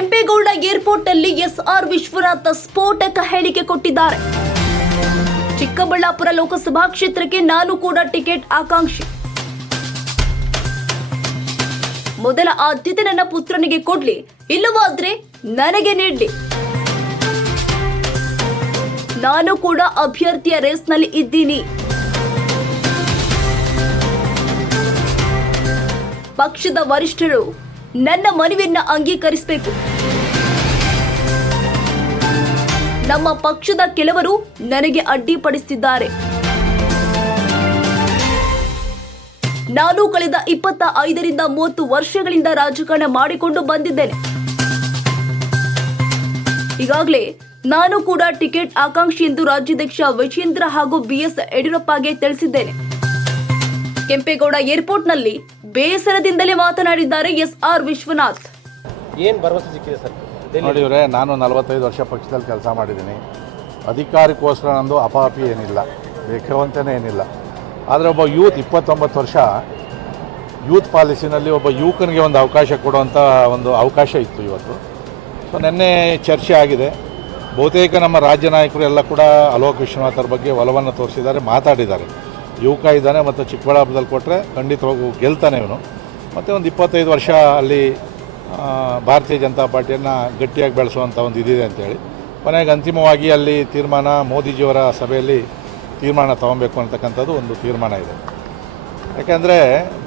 Kempegowda ಏರ್ಪೋರ್ಟ್ನಲ್ಲಿ S R Vishwanath ಸ್ಫೋಟಕ ಹೇಳಿಕೆ ಕೊಟ್ಟಿದ್ದಾರೆ. ಚಿಕ್ಕಬಳ್ಳಾಪುರ ಲೋಕಸಭಾ ಕ್ಷೇತ್ರಕ್ಕೆ ನಾನು ಕೂಡ ಟಿಕೆಟ್ ಆಕಾಂಕ್ಷಿ. ಮೊದಲ ಆದ್ಯತೆ ನನ್ನ ಪುತ್ರನಿಗೆ ಕೊಡ್ಲಿ, ಇಲ್ಲವಾದ್ರೆ ನನಗೆ ನೀಡ್ಲಿ. ನಾನು ಕೂಡ ಅಭ್ಯರ್ಥಿಯ ರೇಸ್ನಲ್ಲಿ ಇದ್ದೀನಿ. ಪಕ್ಷದ ವರಿಷ್ಠರು ನನ್ನ ಮನವಿಯನ್ನ ಅಂಗೀಕರಿಸಬೇಕು. ನಮ್ಮ ಪಕ್ಷದ ಕೆಲವರು ನನಗೆ ಅಡ್ಡಿಪಡಿಸುತ್ತಿದ್ದಾರೆ ನಾನು ಕಳೆದ ಇಪ್ಪತ್ತ ಐದರಿಂದ ಮೂವತ್ತು ವರ್ಷಗಳಿಂದ ರಾಜಕಾರಣ ಮಾಡಿಕೊಂಡು ಬಂದಿದ್ದೇನೆ. ಈಗಾಗಲೇ ನಾನು ಕೂಡ ಟಿಕೆಟ್ ಆಕಾಂಕ್ಷಿ ಎಂದು ರಾಜ್ಯಾಧ್ಯಕ್ಷ ವಿಜೇಂದ್ರ ಹಾಗೂ ಬಿಎಸ್ ಯಡಿಯೂರಪ್ಪಗೆ ತಿಳಿಸಿದ್ದೇನೆ. ಕೆಂಪೇಗೌಡ ಏರ್ಪೋರ್ಟ್ನಲ್ಲಿ ಬೇಸರದಿಂದಲೇ ಮಾತನಾಡಿದ್ದಾರೆ ಎಸ್ ಆರ್ ವಿಶ್ವನಾಥ್. ಏನು ಭರವಸೆ ಸಿಕ್ಕಿದೆ ಸರ್? ನೋಡಿ ಇವರೇ ನಾನು ನಲವತ್ತೈದು ವರ್ಷ ಪಕ್ಷದಲ್ಲಿ ಕೆಲಸ ಮಾಡಿದ್ದೀನಿ. ಅಧಿಕಾರಕ್ಕೋಸ್ಕರ ನಂದು ಅಪಾಪಿ ಏನಿಲ್ಲ ಬೇಕವಂತನೇ ಏನಿಲ್ಲ. ಆದರೆ ಒಬ್ಬ ಯೂತ್ ಇಪ್ಪತ್ತೊಂಬತ್ತು ವರ್ಷ ಯೂತ್ ಪಾಲಿಸಿನಲ್ಲಿ ಒಬ್ಬ ಯುವಕನಿಗೆ ಒಂದು ಅವಕಾಶ ಕೊಡುವಂಥ ಒಂದು ಅವಕಾಶ ಇತ್ತು ಇವತ್ತು. ಸೊ ನಿನ್ನೆ ಚರ್ಚೆ ಆಗಿದೆ. ಬಹುತೇಕ ನಮ್ಮ ರಾಜ್ಯ ನಾಯಕರು ಎಲ್ಲ ಕೂಡ ಅಲೋಕ್ ವಿಶ್ವನಾಥರ ಬಗ್ಗೆ ಒಲವನ್ನು ತೋರಿಸಿದ್ದಾರೆ ಮಾತಾಡಿದ್ದಾರೆ. ಯುವಕ ಇದ್ದಾನೆ ಮತ್ತು ಚಿಕ್ಕಬಳ್ಳಾಪುರದಲ್ಲಿ ಕೊಟ್ಟರೆ ಖಂಡಿತವಾಗೂ ಗೆಲ್ತಾನೆ ಇವನು. ಮತ್ತು ಒಂದು ಇಪ್ಪತ್ತೈದು ವರ್ಷ ಅಲ್ಲಿ ಭಾರತೀಯ ಜನತಾ ಪಾರ್ಟಿಯನ್ನು ಗಟ್ಟಿಯಾಗಿ ಬೆಳೆಸುವಂಥ ಒಂದು ಇದಿದೆ ಅಂತೇಳಿ. ಕೊನೆಗೆ ಅಂತಿಮವಾಗಿ ಅಲ್ಲಿ ತೀರ್ಮಾನ, ಮೋದಿಜಿಯವರ ಸಭೆಯಲ್ಲಿ ತೀರ್ಮಾನ ತೊಗೊಬೇಕು ಅಂತಕ್ಕಂಥದ್ದು ಒಂದು ತೀರ್ಮಾನ ಇದೆ. ಯಾಕೆಂದರೆ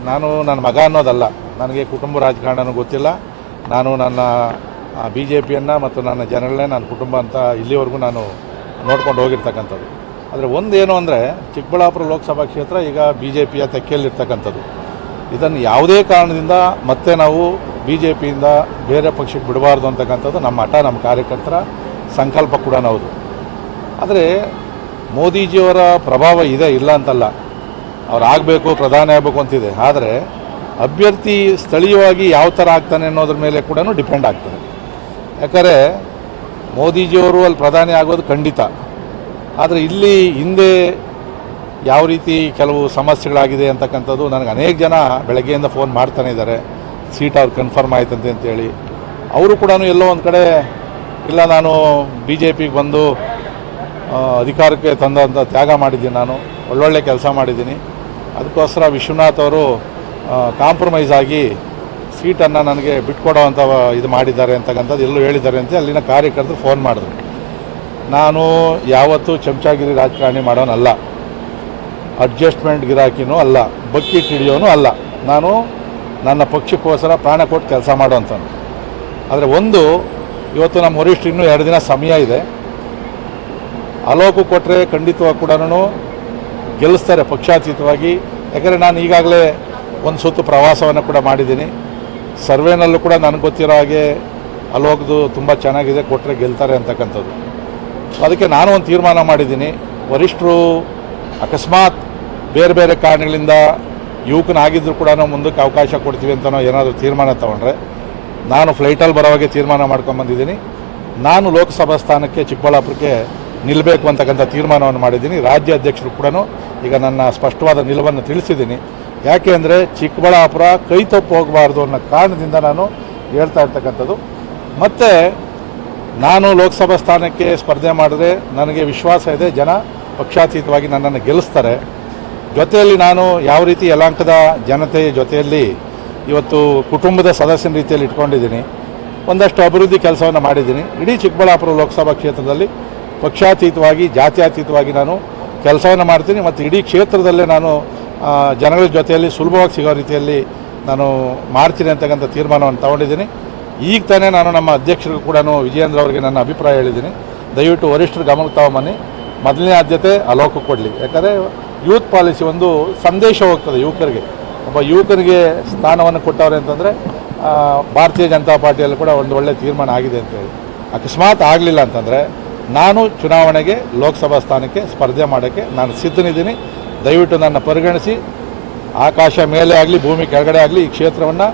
ನಾನು ನನ್ನ ಮಗ ಅನ್ನೋದಲ್ಲ, ನನಗೆ ಕುಟುಂಬ ರಾಜಕಾರಣನೂ ಗೊತ್ತಿಲ್ಲ. ನಾನು ನನ್ನ ಬಿ ಜೆ ಪಿಯನ್ನು ಮತ್ತು ನನ್ನ ಜನರನ್ನೇ ನನ್ನ ಕುಟುಂಬ ಅಂತ ಇಲ್ಲಿವರೆಗೂ ನಾನು ನೋಡ್ಕೊಂಡು ಹೋಗಿರ್ತಕ್ಕಂಥದ್ದು. ಆದರೆ ಒಂದು ಏನು ಅಂದರೆ ಚಿಕ್ಕಬಳ್ಳಾಪುರ ಲೋಕಸಭಾ ಕ್ಷೇತ್ರ ಈಗ ಬಿ ಜೆ ಪಿಯ ತೆಕ್ಕೆಯಲ್ಲಿರ್ತಕ್ಕಂಥದ್ದು. ಇದನ್ನು ಯಾವುದೇ ಕಾರಣದಿಂದ ಮತ್ತೆ ನಾವು ಬಿ ಜೆ ಪಿಯಿಂದ ಬೇರೆ ಪಕ್ಷಕ್ಕೆ ಬಿಡಬಾರ್ದು ಅಂತಕ್ಕಂಥದ್ದು ನಮ್ಮ ಹಠ ನಮ್ಮ ಕಾರ್ಯಕರ್ತರ ಸಂಕಲ್ಪ ಕೂಡ ಹೌದು. ಆದರೆ ಮೋದಿಜಿಯವರ ಪ್ರಭಾವ ಇದೆ, ಇಲ್ಲ ಅಂತಲ್ಲ. ಅವ್ರು ಆಗಬೇಕು, ಪ್ರಧಾನಿ ಆಗಬೇಕು ಅಂತಿದೆ. ಆದರೆ ಅಭ್ಯರ್ಥಿ ಸ್ಥಳೀಯವಾಗಿ ಯಾವ ಥರ ಆಗ್ತಾನೆ ಅನ್ನೋದ್ರ ಮೇಲೆ ಕೂಡ ಡಿಪೆಂಡ್ ಆಗ್ತದೆ. ಯಾಕಂದರೆ ಮೋದಿಜಿಯವರು ಅಲ್ಲಿ ಪ್ರಧಾನಿ ಆಗೋದು ಖಂಡಿತ. ಆದರೆ ಇಲ್ಲಿ ಹಿಂದೆ ಯಾವ ರೀತಿ ಕೆಲವು ಸಮಸ್ಯೆಗಳಾಗಿದೆ ಅಂತಕ್ಕಂಥದ್ದು ನನಗೆ ಅನೇಕ ಜನ ಬೆಳಗ್ಗೆಯಿಂದ ಫೋನ್ ಮಾಡ್ತಾನೆ ಇದ್ದಾರೆ. ಸೀಟ್ ಅವ್ರು ಕನ್ಫರ್ಮ್ ಆಯ್ತಂತೆ ಅಂತೇಳಿ. ಅವರು ಕೂಡ ಎಲ್ಲೋ ಒಂದು ಕಡೆ, ಇಲ್ಲ ನಾನು ಬಿ ಜೆ ಪಿಗೆ ಬಂದು ಅಧಿಕಾರಕ್ಕೆ ತಂದಂಥ ತ್ಯಾಗ ಮಾಡಿದ್ದೀನಿ ನಾನು. ಒಳ್ಳೊಳ್ಳೆ ಕೆಲಸ ಮಾಡಿದ್ದೀನಿ. ಅದಕ್ಕೋಸ್ಕರ ವಿಶ್ವನಾಥ್ ಅವರು ಕಾಂಪ್ರಮೈಸ್ ಆಗಿ ಸೀಟನ್ನು ನನಗೆ ಬಿಟ್ಕೊಡೋ ಅಂತ ಇದು ಮಾಡಿದ್ದಾರೆ ಅಂತಕ್ಕಂಥದ್ದು ಎಲ್ಲೂ ಹೇಳಿದ್ದಾರೆ ಅಂತ ಅಲ್ಲಿನ ಕಾರ್ಯಕರ್ತರು ಫೋನ್ ಮಾಡಿದ್ರು. ನಾನು ಯಾವತ್ತೂ ಚಮಚಾಗಿರಿ ರಾಜಕಾರಣಿ ಮಾಡೋನಲ್ಲ. ಅಡ್ಜಸ್ಟ್ಮೆಂಟ್ ಗಿರಾಕಿನೂ ಅಲ್ಲ. ಬಕ್ಕಿಟ್ ಹಿಡಿಯೋನು ಅಲ್ಲ. ನಾನು ನನ್ನ ಪಕ್ಷಕ್ಕೋಸ್ಕರ ಪ್ರಾಣ ಕೊಟ್ಟು ಕೆಲಸ ಮಾಡೋಂಥನು ಆದರೆ ಒಂದು, ಇವತ್ತು ನಮ್ಮ ವರಿಷ್ಠ ಇನ್ನೂ ಎರಡು ದಿನ ಸಮಯ ಇದೆ. ಅಲೋಕು ಕೊಟ್ಟರೆ ಖಂಡಿತವಾಗಿ ಕೂಡ ಗೆಲ್ಲಿಸ್ತಾರೆ ಪಕ್ಷಾತೀತವಾಗಿ. ಯಾಕಂದರೆ ನಾನು ಈಗಾಗಲೇ ಒಂದು ಸುತ್ತು ಪ್ರವಾಸವನ್ನು ಕೂಡ ಮಾಡಿದ್ದೀನಿ. ಸರ್ವೇನಲ್ಲೂ ಕೂಡ ನನಗೆ ಗೊತ್ತಿರೋ ಹಾಗೆ ಅಲೋಕದು ತುಂಬ ಚೆನ್ನಾಗಿದೆ ಕೊಟ್ಟರೆ ಗೆಲ್ತಾರೆ ಅಂತಕ್ಕಂಥದ್ದು. ಅದಕ್ಕೆ ನಾನು ಒಂದು ತೀರ್ಮಾನ ಮಾಡಿದ್ದೀನಿ. ವರಿಷ್ಠರು ಅಕಸ್ಮಾತ್ ಬೇರೆ ಬೇರೆ ಕಾರಣಗಳಿಂದ ಯುವಕನಾಗಿದ್ದರೂ ಕೂಡ ಮುಂದಕ್ಕೆ ಅವಕಾಶ ಕೊಡ್ತೀವಿ ಅಂತ ನಾವು ಏನಾದರೂ ತೀರ್ಮಾನ ತಗೊಂಡ್ರೆ, ನಾನು ಫ್ಲೈಟಲ್ಲಿ ಬರೋವಾಗೆ ತೀರ್ಮಾನ ಮಾಡ್ಕೊಂಬಂದಿದ್ದೀನಿ ನಾನು ಲೋಕಸಭಾ ಸ್ಥಾನಕ್ಕೆ ಚಿಕ್ಕಬಳ್ಳಾಪುರಕ್ಕೆ ನಿಲ್ಲಬೇಕು ಅಂತಕ್ಕಂಥ ತೀರ್ಮಾನವನ್ನು ಮಾಡಿದ್ದೀನಿ. ರಾಜ್ಯ ಅಧ್ಯಕ್ಷರು ಕೂಡ ಈಗ ನನ್ನ ಸ್ಪಷ್ಟವಾದ ನಿಲುವನ್ನು ತಿಳಿಸಿದ್ದೀನಿ. ಯಾಕೆ ಅಂದರೆ ಚಿಕ್ಕಬಳ್ಳಾಪುರ ಕೈ ತಪ್ಪು ಹೋಗಬಾರ್ದು ಅನ್ನೋ ಕಾರಣದಿಂದ ನಾನು ಹೇಳ್ತಾ ಇರ್ತಕ್ಕಂಥದ್ದು. ಮತ್ತು ನಾನು ಲೋಕಸಭಾ ಸ್ಥಾನಕ್ಕೆ ಸ್ಪರ್ಧೆ ಮಾಡಿದ್ರೆ ನನಗೆ ವಿಶ್ವಾಸ ಇದೆ, ಜನ ಪಕ್ಷಾತೀತವಾಗಿ ನನ್ನನ್ನು ಗೆಲ್ಲಿಸ್ತಾರೆ. ಜೊತೆಯಲ್ಲಿ ನಾನು ಯಾವ ರೀತಿ ಯಲಾಂಕದ ಜನತೆಯ ಜೊತೆಯಲ್ಲಿ ಇವತ್ತು ಕುಟುಂಬದ ಸದಸ್ಯನ ರೀತಿಯಲ್ಲಿ ಇಟ್ಕೊಂಡಿದ್ದೀನಿ, ಒಂದಷ್ಟು ಅಭಿವೃದ್ಧಿ ಕೆಲಸವನ್ನು ಮಾಡಿದ್ದೀನಿ. ಇಡೀ ಚಿಕ್ಕಬಳ್ಳಾಪುರ ಲೋಕಸಭಾ ಕ್ಷೇತ್ರದಲ್ಲಿ ಪಕ್ಷಾತೀತವಾಗಿ, ಜಾತ್ಯಾತೀತವಾಗಿ ನಾನು ಕೆಲಸವನ್ನು ಮಾಡ್ತೀನಿ ಮತ್ತು ಇಡೀ ಕ್ಷೇತ್ರದಲ್ಲೇ ನಾನು ಜನಗಳ ಜೊತೆಯಲ್ಲಿ ಸುಲಭವಾಗಿ ಸಿಗೋ ರೀತಿಯಲ್ಲಿ ನಾನು ಮಾಡ್ತೀನಿ ಅಂತಕ್ಕಂಥ ತೀರ್ಮಾನವನ್ನು ತಗೊಂಡಿದ್ದೀನಿ. ಈಗ ತಾನೇ ನಾನು ನಮ್ಮ ಅಧ್ಯಕ್ಷರಿಗೂ ಕೂಡ ವಿಜಯೇಂದ್ರ ಅವರಿಗೆ ನನ್ನ ಅಭಿಪ್ರಾಯ ಹೇಳಿದ್ದೀನಿ. ದಯವಿಟ್ಟು ವರಿಷ್ಠರು ಗಮನಕ್ಕೆ ತಗೊಂಬನ್ನಿ. ಮೊದಲನೇ ಆದ್ಯತೆ ಅಲೋಕ ಕೊಡಲಿ. ಯಾಕಂದರೆ ಯೂತ್ ಪಾಲಿಸಿ ಒಂದು ಸಂದೇಶ ಹೋಗ್ತದೆ ಯುವಕರಿಗೆ. ಒಬ್ಬ ಯುವಕರಿಗೆ ಸ್ಥಾನವನ್ನು ಕೊಟ್ಟವ್ರೆ ಅಂತಂದರೆ ಭಾರತೀಯ ಜನತಾ ಪಾರ್ಟಿಯಲ್ಲಿ ಕೂಡ ಒಂದು ಒಳ್ಳೆಯ ತೀರ್ಮಾನ ಆಗಿದೆ ಅಂತೇಳಿ ಅಕಸ್ಮಾತ್ ಆಗಲಿಲ್ಲ ಅಂತಂದರೆ ನಾನು ಚುನಾವಣೆಗೆ, ಲೋಕಸಭಾ ಸ್ಥಾನಕ್ಕೆ ಸ್ಪರ್ಧೆ ಮಾಡೋಕ್ಕೆ ನಾನು ಸಿದ್ಧನಿದ್ದೀನಿ. ದಯವಿಟ್ಟು ನನ್ನ ಪರಿಗಣಿಸಿ. ಆಕಾಶ ಮೇಲೆ ಆಗಲಿ, ಭೂಮಿ ಕೆಳಗಡೆ ಆಗಲಿ ಈ ಕ್ಷೇತ್ರವನ್ನು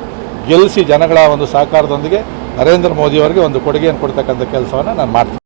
ಗೆಲ್ಲಿಸಿ ಜನಗಳ ಒಂದು ಸಹಕಾರದೊಂದಿಗೆ ನರೇಂದ್ರ ಮೋದಿಯವರಿಗೆ ಒಂದು ಕೊಡುಗೆಯನ್ನು ಕೊಡ್ತಕ್ಕಂಥ ಕೆಲಸವನ್ನು ನಾನು ಮಾಡ್ತೀನಿ.